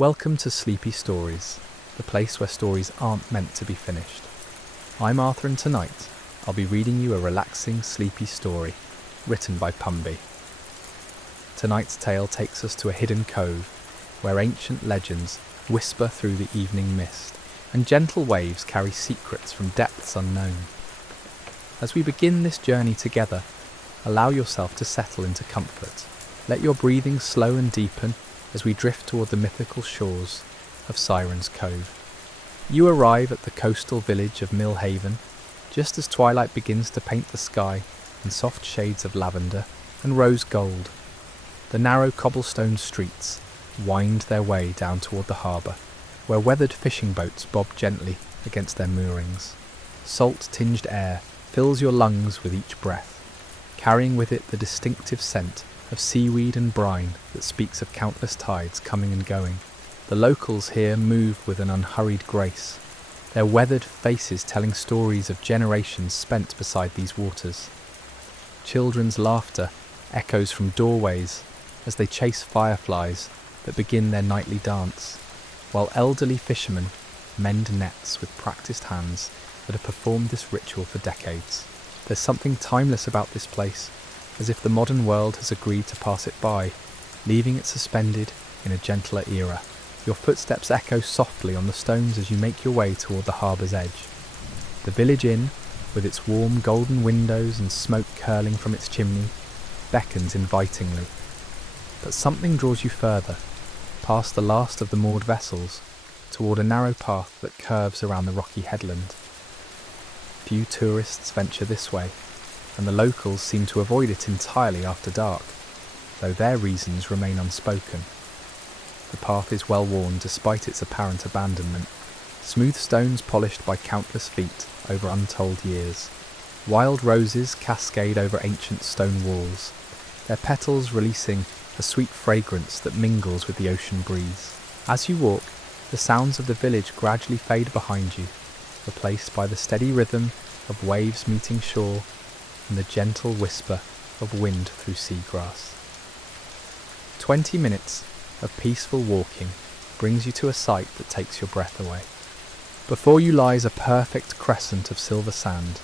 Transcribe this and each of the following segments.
Welcome to Sleepy Stories, the place where stories aren't meant to be finished. I'm Arthur, and tonight I'll be reading you a relaxing, sleepy story written by Pumby. Tonight's tale takes us to a hidden cove where ancient legends whisper through the evening mist and gentle waves carry secrets from depths unknown. As we begin this journey together, allow yourself to settle into comfort. Let your breathing slow and deepen as we drift toward the mythical shores of Siren Cove. You arrive at the coastal village of Millhaven just as twilight begins to paint the sky in soft shades of lavender and rose gold. The narrow cobblestone streets wind their way down toward the harbour, where weathered fishing boats bob gently against their moorings. Salt-tinged air fills your lungs with each breath, carrying with it the distinctive scent of seaweed and brine that speaks of countless tides coming and going. The locals here move with an unhurried grace, their weathered faces telling stories of generations spent beside these waters. Children's laughter echoes from doorways as they chase fireflies that begin their nightly dance, while elderly fishermen mend nets with practiced hands that have performed this ritual for decades. There's something timeless about this place, as if the modern world has agreed to pass it by, leaving it suspended in a gentler era. Your footsteps echo softly on the stones as you make your way toward the harbour's edge. The village inn, with its warm golden windows and smoke curling from its chimney, beckons invitingly. But something draws you further, past the last of the moored vessels, toward a narrow path that curves around the rocky headland. Few tourists venture this way, and the locals seem to avoid it entirely after dark, though their reasons remain unspoken. The path is well worn despite its apparent abandonment, smooth stones polished by countless feet over untold years. Wild roses cascade over ancient stone walls, their petals releasing a sweet fragrance that mingles with the ocean breeze. As you walk, the sounds of the village gradually fade behind you, replaced by the steady rhythm of waves meeting shore and the gentle whisper of wind through seagrass. 20 minutes of peaceful walking brings you to a sight that takes your breath away. Before you lies a perfect crescent of silver sand,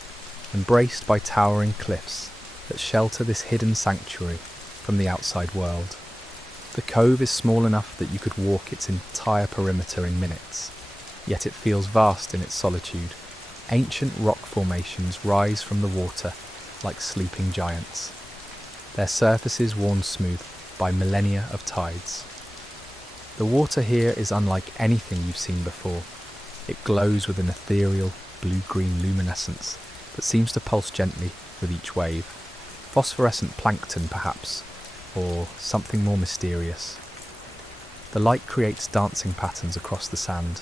embraced by towering cliffs that shelter this hidden sanctuary from the outside world. The cove is small enough that you could walk its entire perimeter in minutes, yet it feels vast in its solitude. Ancient rock formations rise from the water like sleeping giants, their surfaces worn smooth by millennia of tides. The water here is unlike anything you've seen before. It glows with an ethereal blue-green luminescence that seems to pulse gently with each wave. Phosphorescent plankton, perhaps, or something more mysterious. The light creates dancing patterns across the sand,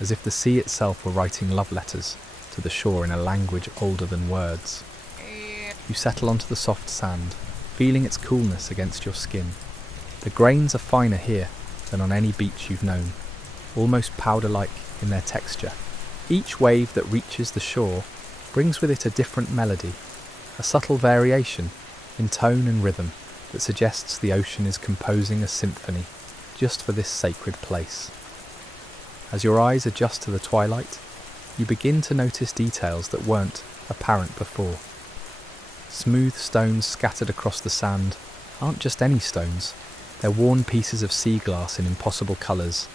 as if the sea itself were writing love letters to the shore in a language older than words. You settle onto the soft sand, feeling its coolness against your skin. The grains are finer here than on any beach you've known, almost powder-like in their texture. Each wave that reaches the shore brings with it a different melody, a subtle variation in tone and rhythm that suggests the ocean is composing a symphony just for this sacred place. As your eyes adjust to the twilight, you begin to notice details that weren't apparent before. Smooth stones scattered across the sand aren't just any stones, they're worn pieces of sea glass in impossible colours.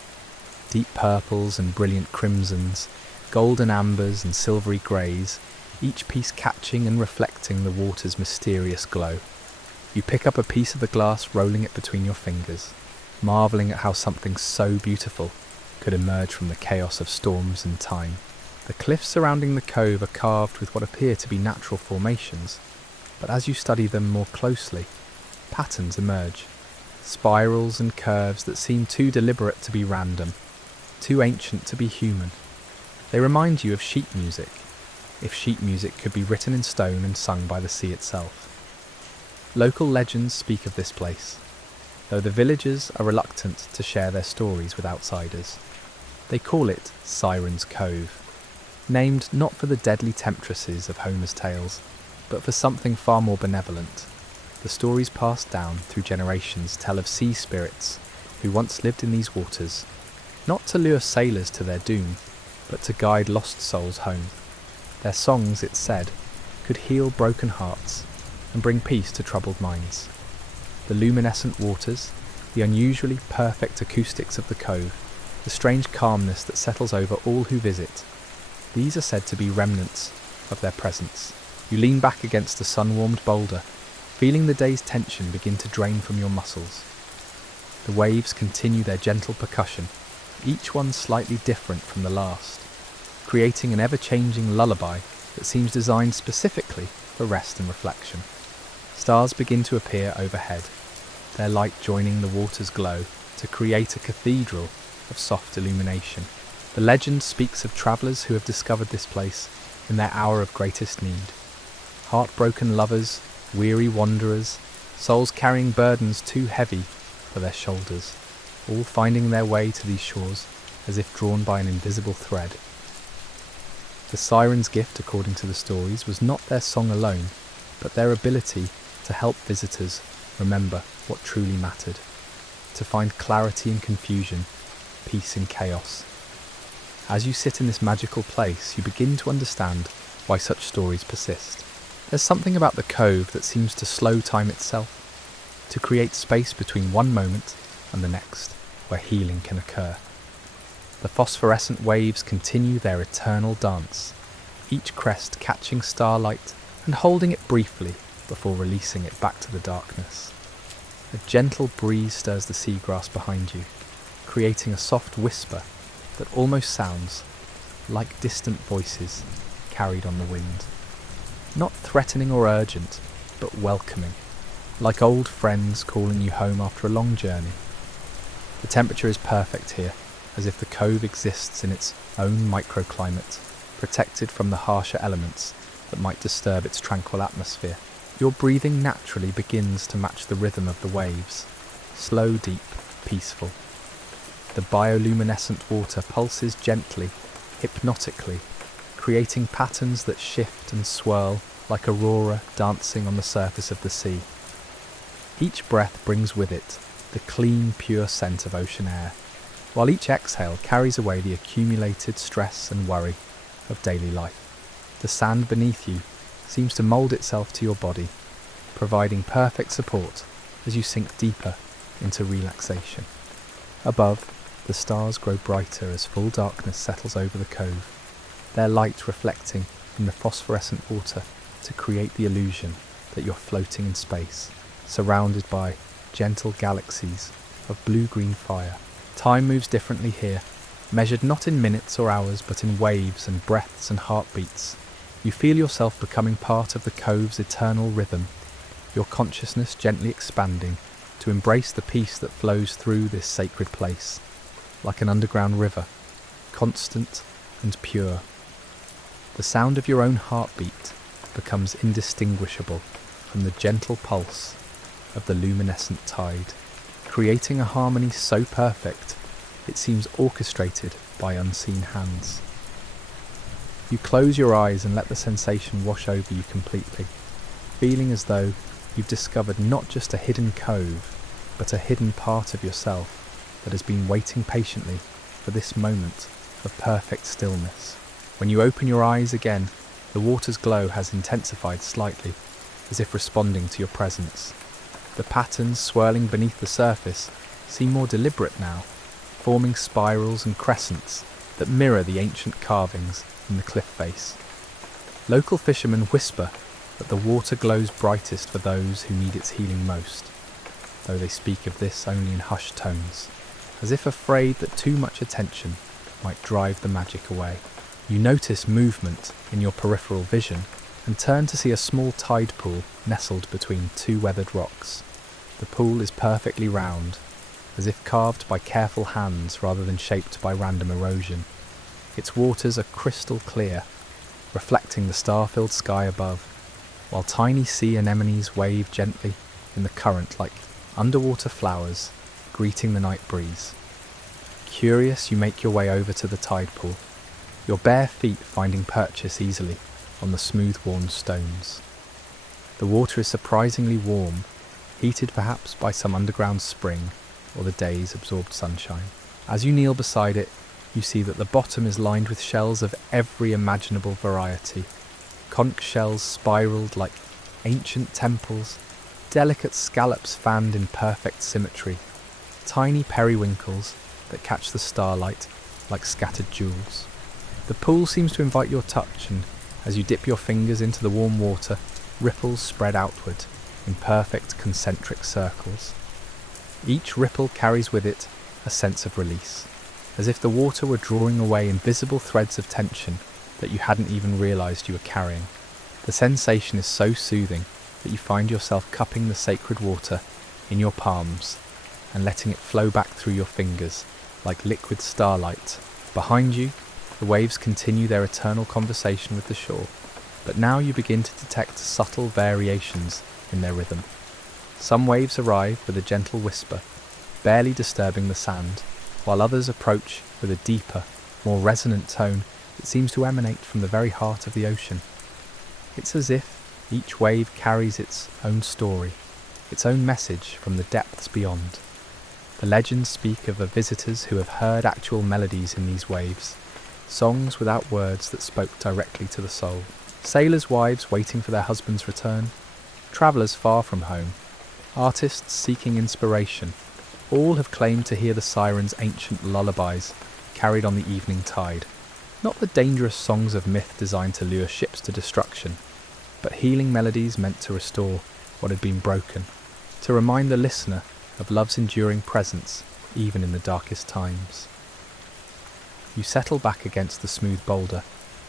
Deep purples and brilliant crimsons, golden ambers and silvery greys, each piece catching and reflecting the water's mysterious glow. You pick up a piece of the glass, rolling it between your fingers, marvelling at how something so beautiful could emerge from the chaos of storms and time. The cliffs surrounding the cove are carved with what appear to be natural formations, but as you study them more closely, patterns emerge. Spirals and curves that seem too deliberate to be random, too ancient to be human. They remind you of sheet music, if sheet music could be written in stone and sung by the sea itself. Local legends speak of this place, though the villagers are reluctant to share their stories with outsiders. They call it Siren Cove, named not for the deadly temptresses of Homer's tales, but for something far more benevolent. The stories passed down through generations tell of sea spirits who once lived in these waters not to lure sailors to their doom, but to guide lost souls home. Their songs, it's said, could heal broken hearts and bring peace to troubled minds. The luminescent waters, the unusually perfect acoustics of the cove, the strange calmness that settles over all who visit, these are said to be remnants of their presence. You lean back against a sun-warmed boulder, feeling the day's tension begin to drain from your muscles. The waves continue their gentle percussion, each one slightly different from the last, creating an ever-changing lullaby that seems designed specifically for rest and reflection. Stars begin to appear overhead, their light joining the water's glow to create a cathedral of soft illumination. The legend speaks of travellers who have discovered this place in their hour of greatest need. Heartbroken lovers, weary wanderers, souls carrying burdens too heavy for their shoulders, all finding their way to these shores as if drawn by an invisible thread. The sirens' gift, according to the stories, was not their song alone, but their ability to help visitors remember what truly mattered, to find clarity in confusion, peace in chaos. As you sit in this magical place, you begin to understand why such stories persist. There's something about the cove that seems to slow time itself, to create space between one moment and the next, where healing can occur. The phosphorescent waves continue their eternal dance, each crest catching starlight and holding it briefly before releasing it back to the darkness. A gentle breeze stirs the seagrass behind you, creating a soft whisper that almost sounds like distant voices carried on the wind. Not threatening or urgent, but welcoming, like old friends calling you home after a long journey. The temperature is perfect here, as if the cove exists in its own microclimate, protected from the harsher elements that might disturb its tranquil atmosphere. Your breathing naturally begins to match the rhythm of the waves, slow, deep, peaceful. The bioluminescent water pulses gently, hypnotically, creating patterns that shift and swirl like aurora dancing on the surface of the sea. Each breath brings with it the clean, pure scent of ocean air, while each exhale carries away the accumulated stress and worry of daily life. The sand beneath you seems to mould itself to your body, providing perfect support as you sink deeper into relaxation. Above, the stars grow brighter as full darkness settles over the cove, their light reflecting in the phosphorescent water to create the illusion that you're floating in space, surrounded by gentle galaxies of blue-green fire. Time moves differently here, measured not in minutes or hours but in waves and breaths and heartbeats. You feel yourself becoming part of the cove's eternal rhythm, your consciousness gently expanding to embrace the peace that flows through this sacred place, like an underground river, constant and pure. The sound of your own heartbeat becomes indistinguishable from the gentle pulse of the luminescent tide, creating a harmony so perfect it seems orchestrated by unseen hands. You close your eyes and let the sensation wash over you completely, feeling as though you've discovered not just a hidden cove, but a hidden part of yourself that has been waiting patiently for this moment of perfect stillness. When you open your eyes again, the water's glow has intensified slightly, as if responding to your presence. The patterns swirling beneath the surface seem more deliberate now, forming spirals and crescents that mirror the ancient carvings in the cliff face. Local fishermen whisper that the water glows brightest for those who need its healing most, though they speak of this only in hushed tones, as if afraid that too much attention might drive the magic away. You notice movement in your peripheral vision and turn to see a small tide pool nestled between two weathered rocks. The pool is perfectly round, as if carved by careful hands rather than shaped by random erosion. Its waters are crystal clear, reflecting the star-filled sky above, while tiny sea anemones wave gently in the current like underwater flowers greeting the night breeze. Curious, you make your way over to the tide pool, your bare feet finding purchase easily on the smooth-worn stones. The water is surprisingly warm, heated perhaps by some underground spring or the day's absorbed sunshine. As you kneel beside it, you see that the bottom is lined with shells of every imaginable variety. Conch shells spiraled like ancient temples, delicate scallops fanned in perfect symmetry, tiny periwinkles that catch the starlight like scattered jewels. The pool seems to invite your touch, and as you dip your fingers into the warm water, ripples spread outward in perfect concentric circles. Each ripple carries with it a sense of release, as if the water were drawing away invisible threads of tension that you hadn't even realized you were carrying. The sensation is so soothing that you find yourself cupping the sacred water in your palms and letting it flow back through your fingers like liquid starlight. Behind you, the waves continue their eternal conversation with the shore, but now you begin to detect subtle variations in their rhythm. Some waves arrive with a gentle whisper, barely disturbing the sand, while others approach with a deeper, more resonant tone that seems to emanate from the very heart of the ocean. It's as if each wave carries its own story, its own message from the depths beyond. The legends speak of the visitors who have heard actual melodies in these waves, songs without words that spoke directly to the soul. Sailors' wives waiting for their husbands' return, travellers far from home, artists seeking inspiration, all have claimed to hear the sirens' ancient lullabies carried on the evening tide. Not the dangerous songs of myth designed to lure ships to destruction, but healing melodies meant to restore what had been broken, to remind the listener of love's enduring presence even in the darkest times. You settle back against the smooth boulder,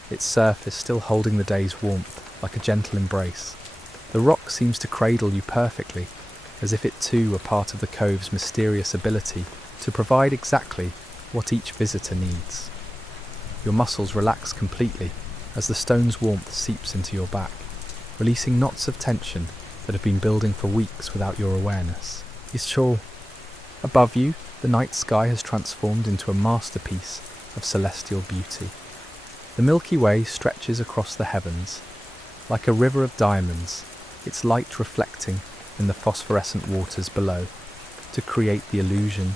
its surface still holding the day's warmth like a gentle embrace. The rock seems to cradle you perfectly, as if it too were part of the cove's mysterious ability to provide exactly what each visitor needs. Your muscles relax completely as the stone's warmth seeps into your back, releasing knots of tension that have been building for weeks without your awareness. It's sure. Above you, the night sky has transformed into a masterpiece of celestial beauty. The Milky Way stretches across the heavens, like a river of diamonds, its light reflecting in the phosphorescent waters below, to create the illusion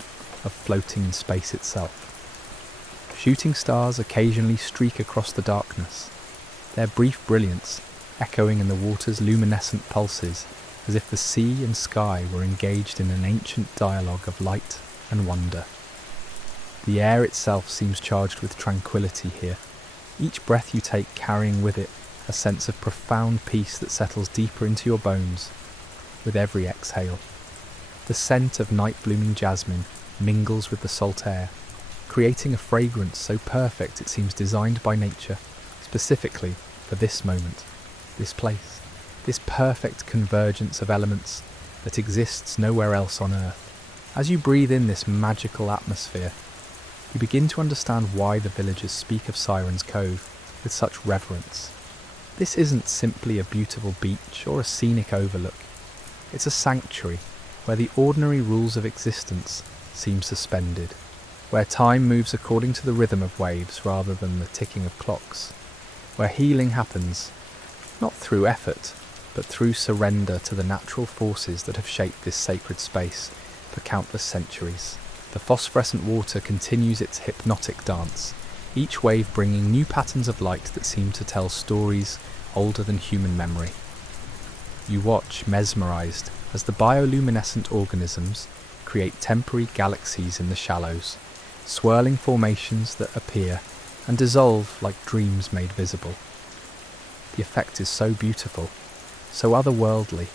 of floating in space itself. Shooting stars occasionally streak across the darkness, their brief brilliance echoing in the water's luminescent pulses, as if the sea and sky were engaged in an ancient dialogue of light and wonder. The air itself seems charged with tranquility here, each breath you take carrying with it a sense of profound peace that settles deeper into your bones with every exhale. The scent of night-blooming jasmine mingles with the salt air, creating a fragrance so perfect it seems designed by nature, specifically for this moment, this place, this perfect convergence of elements that exists nowhere else on Earth. As you breathe in this magical atmosphere, you begin to understand why the villagers speak of Siren Cove with such reverence. This isn't simply a beautiful beach or a scenic overlook. It's a sanctuary where the ordinary rules of existence seem suspended, where time moves according to the rhythm of waves rather than the ticking of clocks, where healing happens not through effort, but through surrender to the natural forces that have shaped this sacred space for countless centuries. The phosphorescent water continues its hypnotic dance, each wave bringing new patterns of light that seem to tell stories older than human memory. You watch, mesmerized, as the bioluminescent organisms create temporary galaxies in the shallows, swirling formations that appear and dissolve like dreams made visible. The effect is so beautiful, so otherworldly,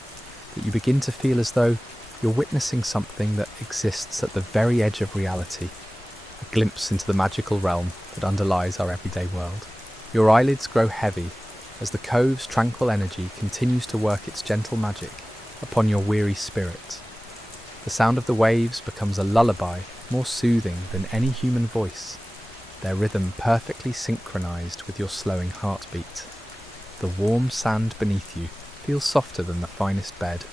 that you begin to feel as though you're witnessing something that exists at the very edge of reality, a glimpse into the magical realm that underlies our everyday world. Your eyelids grow heavy as the cove's tranquil energy continues to work its gentle magic upon your weary spirit. The sound of the waves becomes a lullaby more soothing than any human voice, their rhythm perfectly synchronized with your slowing heartbeat. The warm sand beneath you feels softer than the finest bed,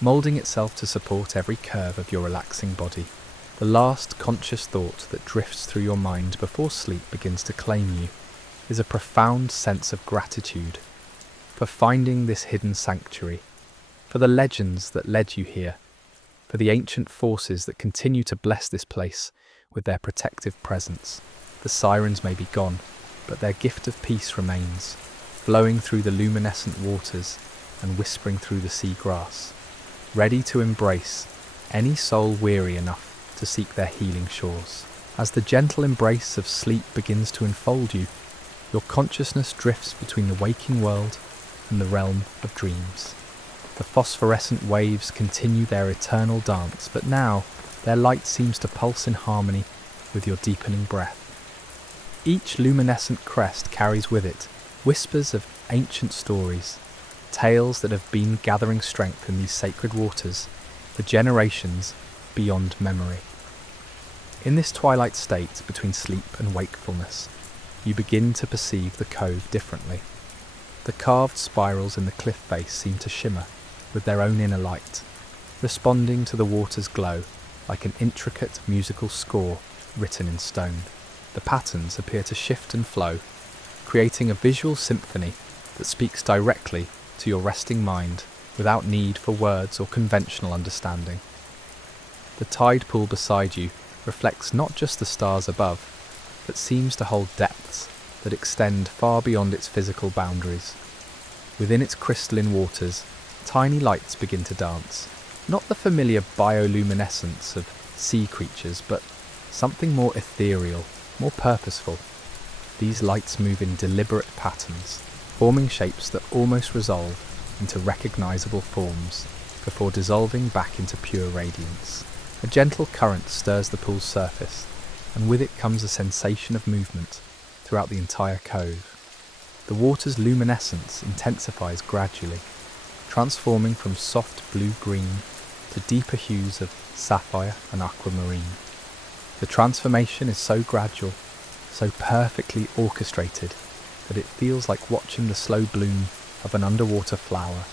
moulding itself to support every curve of your relaxing body. The last conscious thought that drifts through your mind before sleep begins to claim you is a profound sense of gratitude for finding this hidden sanctuary, for the legends that led you here, for the ancient forces that continue to bless this place with their protective presence. The sirens may be gone, but their gift of peace remains, flowing through the luminescent waters and whispering through the sea grass, ready to embrace any soul weary enough to seek their healing shores. As the gentle embrace of sleep begins to enfold you, your consciousness drifts between the waking world and the realm of dreams. The phosphorescent waves continue their eternal dance, but now their light seems to pulse in harmony with your deepening breath. Each luminescent crest carries with it whispers of ancient stories, tales that have been gathering strength in these sacred waters for generations beyond memory. In this twilight state between sleep and wakefulness, you begin to perceive the cove differently. The carved spirals in the cliff face seem to shimmer with their own inner light, responding to the water's glow like an intricate musical score written in stone. The patterns appear to shift and flow, creating a visual symphony that speaks directly to your resting mind without need for words or conventional understanding. The tide pool beside you reflects not just the stars above, but seems to hold depths that extend far beyond its physical boundaries. Within its crystalline waters, tiny lights begin to dance, not the familiar bioluminescence of sea creatures, but something more ethereal, more purposeful. These lights move in deliberate patterns, forming shapes that almost resolve into recognizable forms before dissolving back into pure radiance. A gentle current stirs the pool's surface, and with it comes a sensation of movement throughout the entire cove. The water's luminescence intensifies gradually, transforming from soft blue-green to deeper hues of sapphire and aquamarine. The transformation is so gradual, so perfectly orchestrated, that it feels like watching the slow bloom of an underwater flower,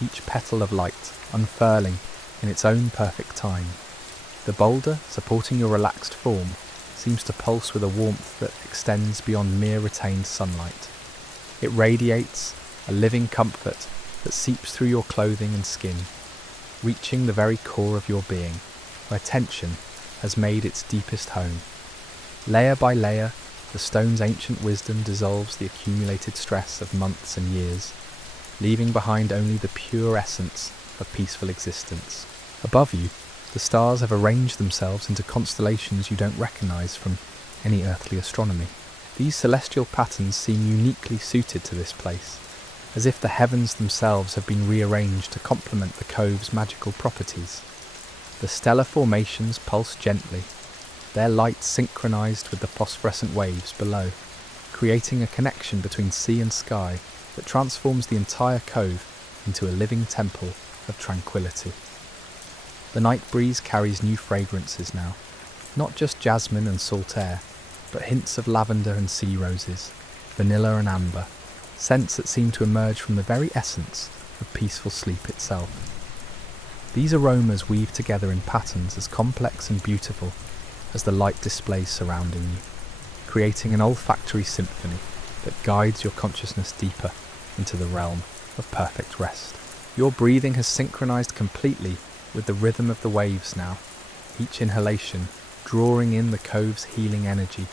each petal of light unfurling in its own perfect time. The boulder supporting your relaxed form seems to pulse with a warmth that extends beyond mere retained sunlight. It radiates a living comfort that seeps through your clothing and skin, reaching the very core of your being, where tension has made its deepest home. Layer by layer, the stone's ancient wisdom dissolves the accumulated stress of months and years, leaving behind only the pure essence of peaceful existence. Above you, the stars have arranged themselves into constellations you don't recognize from any earthly astronomy. These celestial patterns seem uniquely suited to this place, as if the heavens themselves have been rearranged to complement the cove's magical properties. The stellar formations pulse gently, their light synchronized with the phosphorescent waves below, creating a connection between sea and sky that transforms the entire cove into a living temple of tranquility. The night breeze carries new fragrances now, not just jasmine and salt air, but hints of lavender and sea roses, vanilla and amber, scents that seem to emerge from the very essence of peaceful sleep itself. These aromas weave together in patterns as complex and beautiful as the light displays surrounding you, creating an olfactory symphony that guides your consciousness deeper into the realm of perfect rest. Your breathing has synchronized completely with the rhythm of the waves now, each inhalation drawing in the cove's healing energy,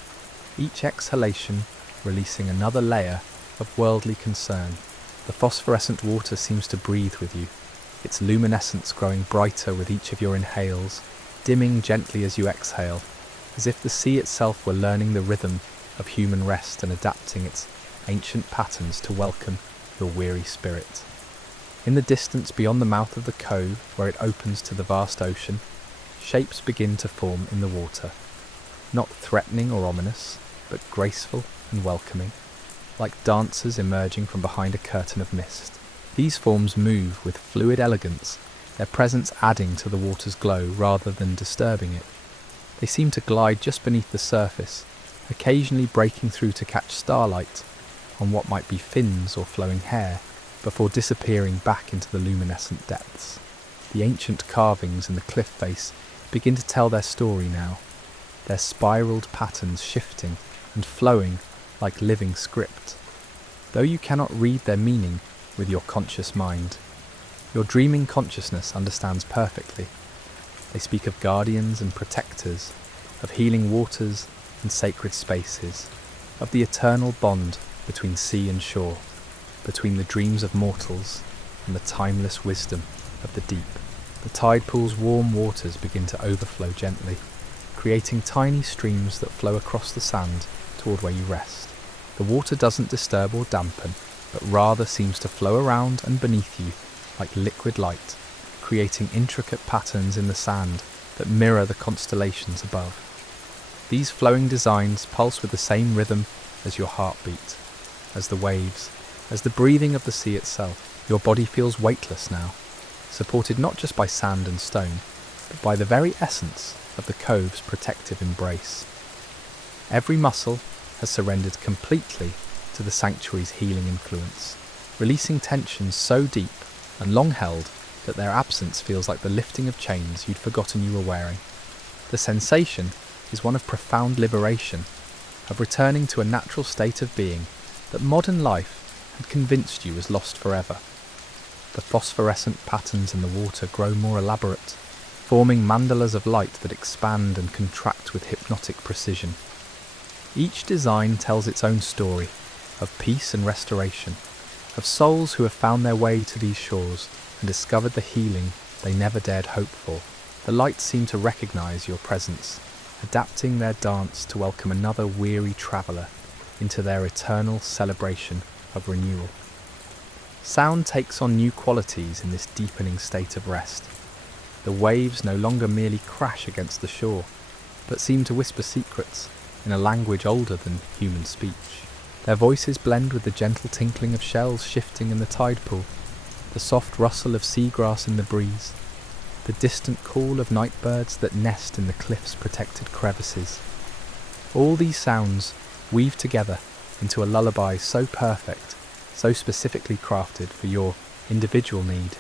each exhalation releasing another layer of worldly concern. The phosphorescent water seems to breathe with you, its luminescence growing brighter with each of your inhales, dimming gently as you exhale, as if the sea itself were learning the rhythm of human rest and adapting its ancient patterns to welcome your weary spirit. In the distance beyond the mouth of the cove, where it opens to the vast ocean, shapes begin to form in the water, not threatening or ominous, but graceful and welcoming, like dancers emerging from behind a curtain of mist. These forms move with fluid elegance, their presence adding to the water's glow rather than disturbing it. They seem to glide just beneath the surface, occasionally breaking through to catch starlight on what might be fins or flowing hair, before disappearing back into the luminescent depths. The ancient carvings in the cliff face begin to tell their story now, their spiraled patterns shifting and flowing like living script. Though you cannot read their meaning with your conscious mind, your dreaming consciousness understands perfectly. They speak of guardians and protectors, of healing waters and sacred spaces, of the eternal bond between sea and shore, between the dreams of mortals and the timeless wisdom of the deep. The tide pool's warm waters begin to overflow gently, creating tiny streams that flow across the sand toward where you rest. The water doesn't disturb or dampen, but rather seems to flow around and beneath you like liquid light, creating intricate patterns in the sand that mirror the constellations above. These flowing designs pulse with the same rhythm as your heartbeat, as the waves, as the breathing of the sea itself. Your body feels weightless now, supported not just by sand and stone, but by the very essence of the cove's protective embrace. Every muscle has surrendered completely to the sanctuary's healing influence, releasing tensions so deep and long held that their absence feels like the lifting of chains you'd forgotten you were wearing. The sensation is one of profound liberation, of returning to a natural state of being that modern life had convinced you was lost forever. The phosphorescent patterns in the water grow more elaborate, forming mandalas of light that expand and contract with hypnotic precision. Each design tells its own story of peace and restoration, of souls who have found their way to these shores and discovered the healing they never dared hope for. The lights seem to recognize your presence, adapting their dance to welcome another weary traveller into their eternal celebration of renewal. Sound takes on new qualities in this deepening state of rest. The waves no longer merely crash against the shore, but seem to whisper secrets in a language older than human speech. Their voices blend with the gentle tinkling of shells shifting in the tide pool, the soft rustle of seagrass in the breeze, the distant call of night birds that nest in the cliff's protected crevices. All these sounds weave together into a lullaby so perfect, so specifically crafted for your individual need,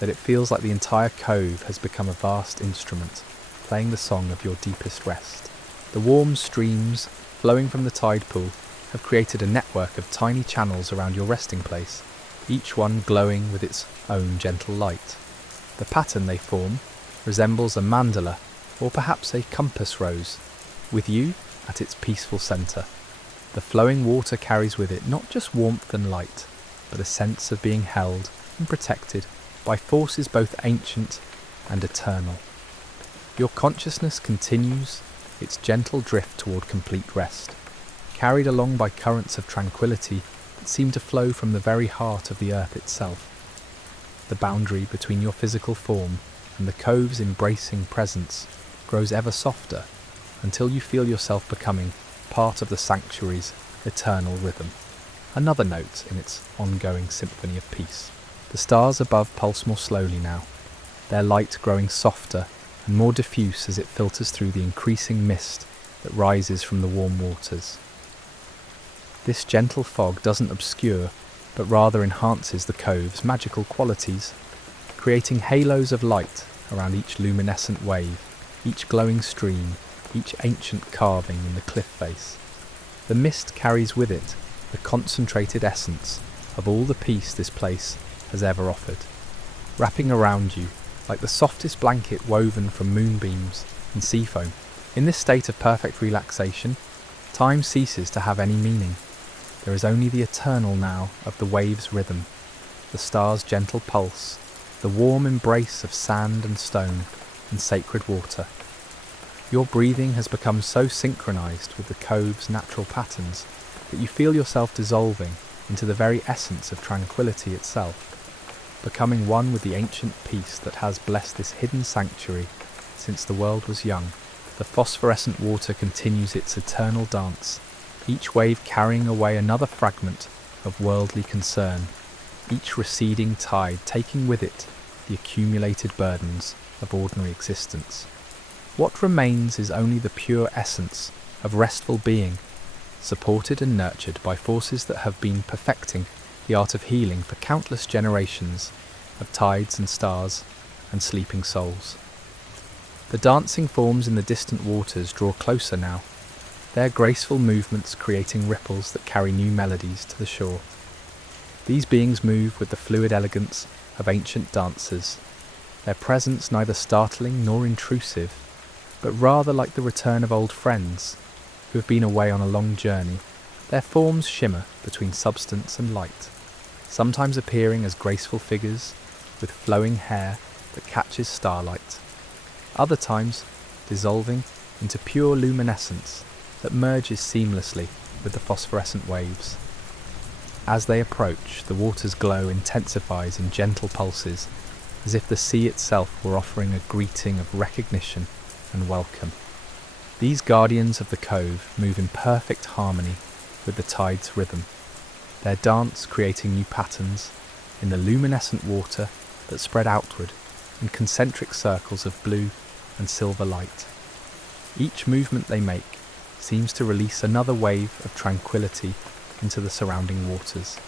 that it feels like the entire cove has become a vast instrument, playing the song of your deepest rest. The warm streams flowing from the tide pool have created a network of tiny channels around your resting place, each one glowing with its own gentle light. The pattern they form resembles a mandala or perhaps a compass rose, with you at its peaceful centre. The flowing water carries with it not just warmth and light, but a sense of being held and protected by forces both ancient and eternal. Your consciousness continues its gentle drift toward complete rest, carried along by currents of tranquility that seem to flow from the very heart of the earth itself. The boundary between your physical form and the cove's embracing presence grows ever softer until you feel yourself becoming part of the sanctuary's eternal rhythm, another note in its ongoing symphony of peace. The stars above pulse more slowly now, their light growing softer and more diffuse as it filters through the increasing mist that rises from the warm waters. This gentle fog doesn't obscure, but rather enhances the cove's magical qualities, creating halos of light around each luminescent wave, each glowing stream, each ancient carving in the cliff face. The mist carries with it the concentrated essence of all the peace this place has ever offered, wrapping around you like the softest blanket woven from moonbeams and sea foam. In this state of perfect relaxation, time ceases to have any meaning. There is only the eternal now of the wave's rhythm, the star's gentle pulse, the warm embrace of sand and stone and sacred water. Your breathing has become so synchronized with the cove's natural patterns that you feel yourself dissolving into the very essence of tranquility itself, becoming one with the ancient peace that has blessed this hidden sanctuary since the world was young. The phosphorescent water continues its eternal dance, each wave carrying away another fragment of worldly concern, each receding tide taking with it the accumulated burdens of ordinary existence. What remains is only the pure essence of restful being, supported and nurtured by forces that have been perfecting the art of healing for countless generations of tides and stars and sleeping souls. The dancing forms in the distant waters draw closer now, their graceful movements creating ripples that carry new melodies to the shore. These beings move with the fluid elegance of ancient dancers, their presence neither startling nor intrusive, but rather like the return of old friends who have been away on a long journey. Their forms shimmer between substance and light, sometimes appearing as graceful figures with flowing hair that catches starlight, other times dissolving into pure luminescence that merges seamlessly with the phosphorescent waves. As they approach, the water's glow intensifies in gentle pulses, as if the sea itself were offering a greeting of recognition and welcome. These guardians of the cove move in perfect harmony with the tide's rhythm, their dance creating new patterns in the luminescent water that spread outward in concentric circles of blue and silver light. Each movement they make seems to release another wave of tranquility into the surrounding waters,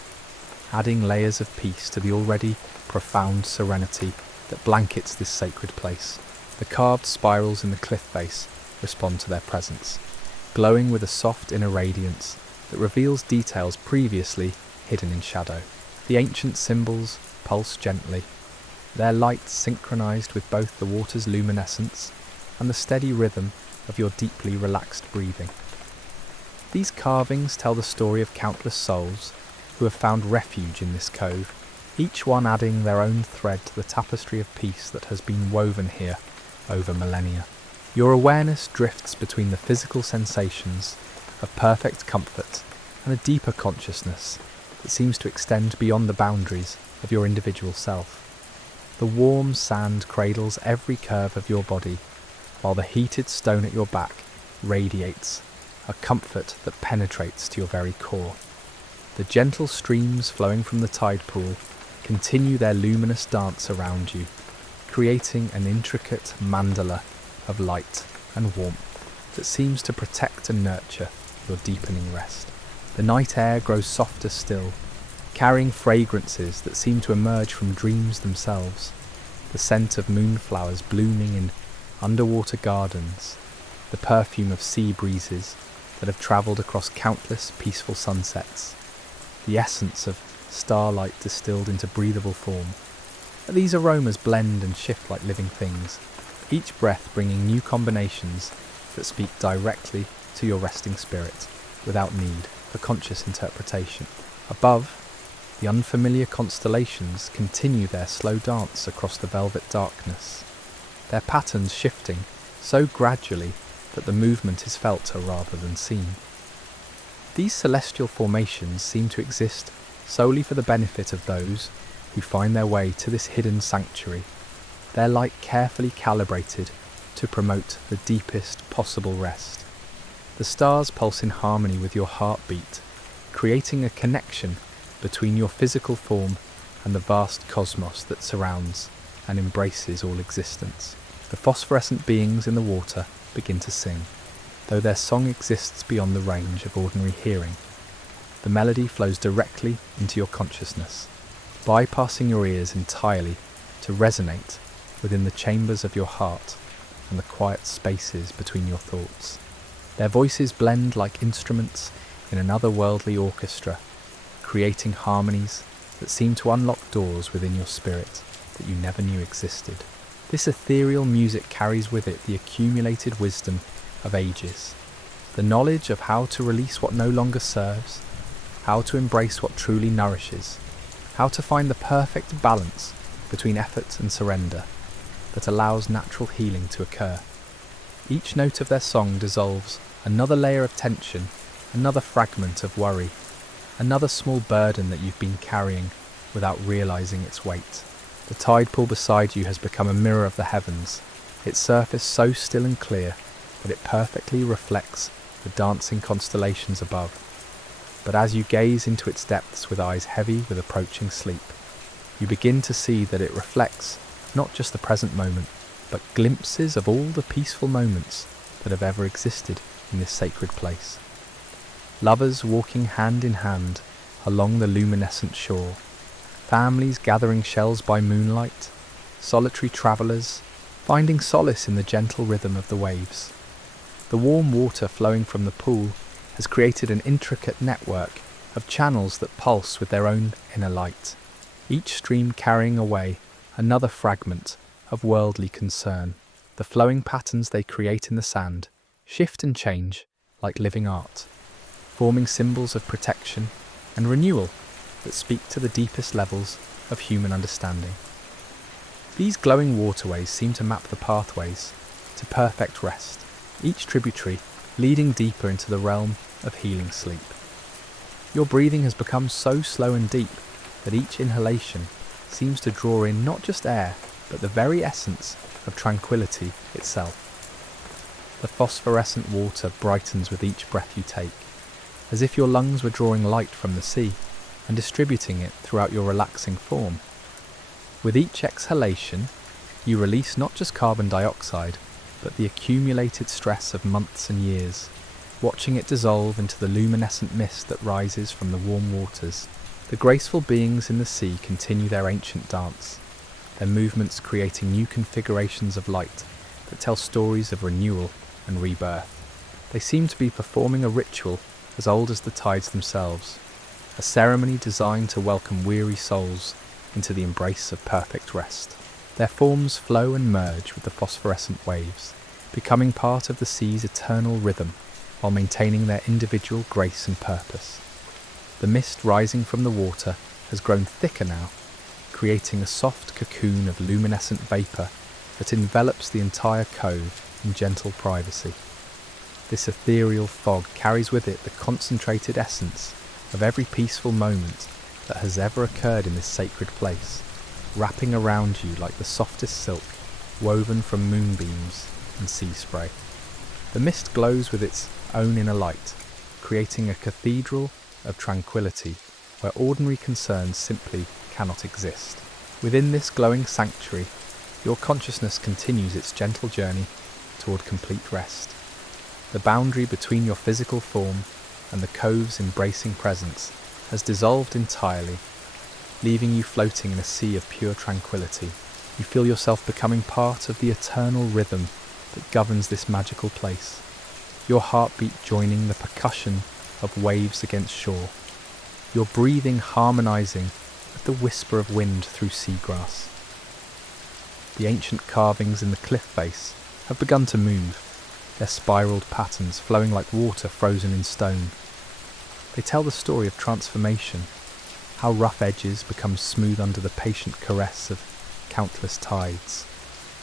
adding layers of peace to the already profound serenity that blankets this sacred place. The carved spirals in the cliff face respond to their presence, glowing with a soft inner radiance that reveals details previously hidden in shadow. The ancient symbols pulse gently, their light synchronized with both the water's luminescence and the steady rhythm of your deeply relaxed breathing. These carvings tell the story of countless souls who have found refuge in this cove, each one adding their own thread to the tapestry of peace that has been woven here over millennia. Your awareness drifts between the physical sensations of perfect comfort and a deeper consciousness that seems to extend beyond the boundaries of your individual self. The warm sand cradles every curve of your body, while the heated stone at your back radiates a comfort that penetrates to your very core. The gentle streams flowing from the tide pool continue their luminous dance around you, creating an intricate mandala of light and warmth that seems to protect and nurture your deepening rest. The night air grows softer still, carrying fragrances that seem to emerge from dreams themselves, the scent of moonflowers blooming in underwater gardens, the perfume of sea breezes that have travelled across countless peaceful sunsets, the essence of starlight distilled into breathable form. These aromas blend and shift like living things, each breath bringing new combinations that speak directly to your resting spirit, without need for conscious interpretation. Above, the unfamiliar constellations continue their slow dance across the velvet darkness, their patterns shifting so gradually that the movement is felt rather than seen. These celestial formations seem to exist solely for the benefit of those who find their way to this hidden sanctuary, their light carefully calibrated to promote the deepest possible rest. The stars pulse in harmony with your heartbeat, creating a connection between your physical form and the vast cosmos that surrounds and embraces all existence. The phosphorescent beings in the water begin to sing, though their song exists beyond the range of ordinary hearing. The melody flows directly into your consciousness, bypassing your ears entirely to resonate within the chambers of your heart and the quiet spaces between your thoughts. Their voices blend like instruments in an otherworldly orchestra, creating harmonies that seem to unlock doors within your spirit that you never knew existed. This ethereal music carries with it the accumulated wisdom of ages, the knowledge of how to release what no longer serves, how to embrace what truly nourishes, how to find the perfect balance between effort and surrender that allows natural healing to occur. Each note of their song dissolves another layer of tension, another fragment of worry, another small burden that you've been carrying without realizing its weight. The tide pool beside you has become a mirror of the heavens, its surface so still and clear that it perfectly reflects the dancing constellations above. But as you gaze into its depths with eyes heavy with approaching sleep, you begin to see that it reflects not just the present moment, but glimpses of all the peaceful moments that have ever existed in this sacred place. Lovers walking hand in hand along the luminescent shore, families gathering shells by moonlight, solitary travellers finding solace in the gentle rhythm of the waves. The warm water flowing from the pool has created an intricate network of channels that pulse with their own inner light, each stream carrying away another fragment of worldly concern. The flowing patterns they create in the sand shift and change like living art, forming symbols of protection and renewal that speak to the deepest levels of human understanding. These glowing waterways seem to map the pathways to perfect rest, each tributary leading deeper into the realm of healing sleep. Your breathing has become so slow and deep that each inhalation seems to draw in not just air, but the very essence of tranquility itself. The phosphorescent water brightens with each breath you take, as if your lungs were drawing light from the sea and distributing it throughout your relaxing form. With each exhalation, you release not just carbon dioxide, but the accumulated stress of months and years, watching it dissolve into the luminescent mist that rises from the warm waters. The graceful beings in the sea continue their ancient dance, their movements creating new configurations of light that tell stories of renewal and rebirth. They seem to be performing a ritual as old as the tides themselves, a ceremony designed to welcome weary souls into the embrace of perfect rest. Their forms flow and merge with the phosphorescent waves, becoming part of the sea's eternal rhythm while maintaining their individual grace and purpose. The mist rising from the water has grown thicker now, creating a soft cocoon of luminescent vapour that envelops the entire cove in gentle privacy. This ethereal fog carries with it the concentrated essence of every peaceful moment that has ever occurred in this sacred place, wrapping around you like the softest silk woven from moonbeams and sea spray. The mist glows with its own inner light, creating a cathedral of tranquility where ordinary concerns simply cannot exist. Within this glowing sanctuary, your consciousness continues its gentle journey toward complete rest. The boundary between your physical form and the cove's embracing presence has dissolved entirely, leaving you floating in a sea of pure tranquility. You feel yourself becoming part of the eternal rhythm that governs this magical place, your heartbeat joining the percussion of waves against shore, your breathing harmonizing with the whisper of wind through seagrass. The ancient carvings in the cliff face have begun to move, their spiraled patterns flowing like water frozen in stone. They tell the story of transformation, how rough edges become smooth under the patient caress of countless tides,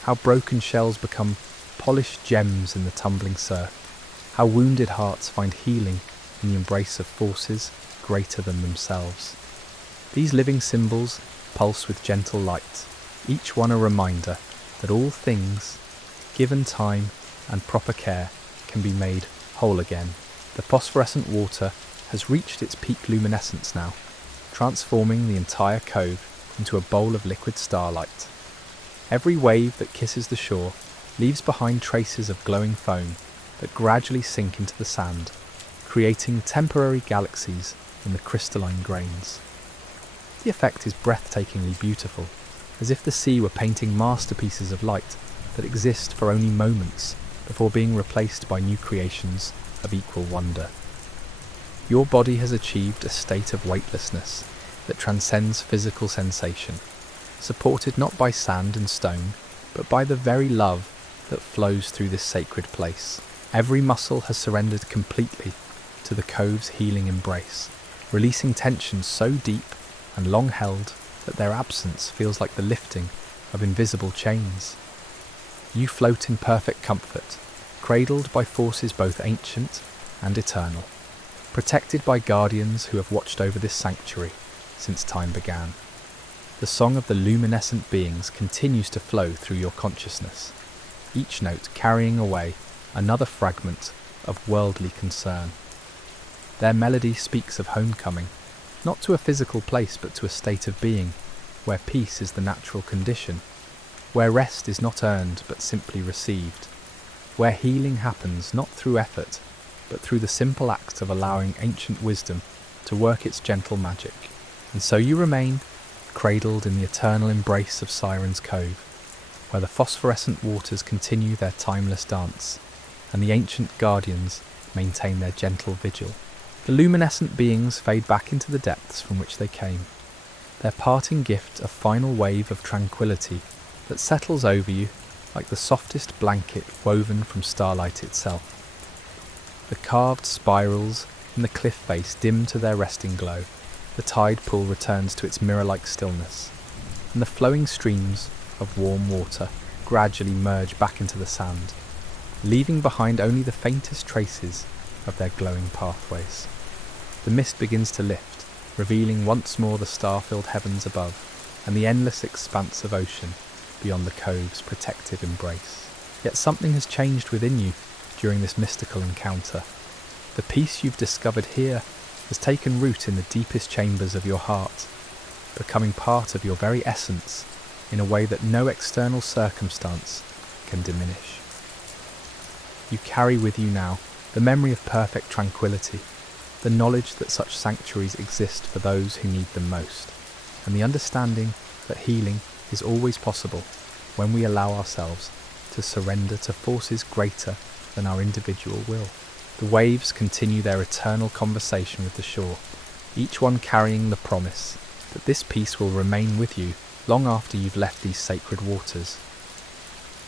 how broken shells become polished gems in the tumbling surf, how wounded hearts find healing in the embrace of forces greater than themselves. These living symbols pulse with gentle light, each one a reminder that all things, given time and proper care, can be made whole again. The phosphorescent water has reached its peak luminescence now, transforming the entire cove into a bowl of liquid starlight. Every wave that kisses the shore leaves behind traces of glowing foam that gradually sink into the sand, creating temporary galaxies in the crystalline grains. The effect is breathtakingly beautiful, as if the sea were painting masterpieces of light that exist for only moments before being replaced by new creations of equal wonder. Your body has achieved a state of weightlessness that transcends physical sensation, supported not by sand and stone, but by the very love that flows through this sacred place. Every muscle has surrendered completely to the cove's healing embrace, releasing tensions so deep and long held that their absence feels like the lifting of invisible chains. You float in perfect comfort, cradled by forces both ancient and eternal, protected by guardians who have watched over this sanctuary since time began. The song of the luminescent beings continues to flow through your consciousness, each note carrying away another fragment of worldly concern. Their melody speaks of homecoming, not to a physical place but to a state of being, where peace is the natural condition, where rest is not earned but simply received, where healing happens not through effort but through the simple act of allowing ancient wisdom to work its gentle magic. And so you remain, cradled in the eternal embrace of Siren's Cove, where the phosphorescent waters continue their timeless dance, and the ancient guardians maintain their gentle vigil. The luminescent beings fade back into the depths from which they came, their parting gift a final wave of tranquility that settles over you, like the softest blanket woven from starlight itself. The carved spirals in the cliff face dim to their resting glow, the tide pool returns to its mirror-like stillness, and the flowing streams of warm water gradually merge back into the sand, leaving behind only the faintest traces of their glowing pathways. The mist begins to lift, revealing once more the star-filled heavens above and the endless expanse of ocean beyond the cove's protective embrace. Yet something has changed within you during this mystical encounter. The peace you've discovered here has taken root in the deepest chambers of your heart, becoming part of your very essence in a way that no external circumstance can diminish. You carry with you now the memory of perfect tranquility, the knowledge that such sanctuaries exist for those who need them most, and the understanding that healing is always possible when we allow ourselves to surrender to forces greater than our individual will. The waves continue their eternal conversation with the shore, each one carrying the promise that this peace will remain with you long after you've left these sacred waters.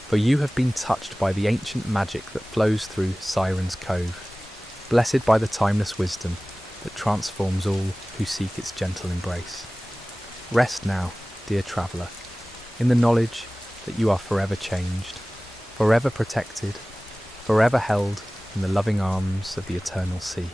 For you have been touched by the ancient magic that flows through Siren's Cove, blessed by the timeless wisdom that transforms all who seek its gentle embrace. Rest now, dear traveller, in the knowledge that you are forever changed, forever protected, forever held in the loving arms of the eternal sea.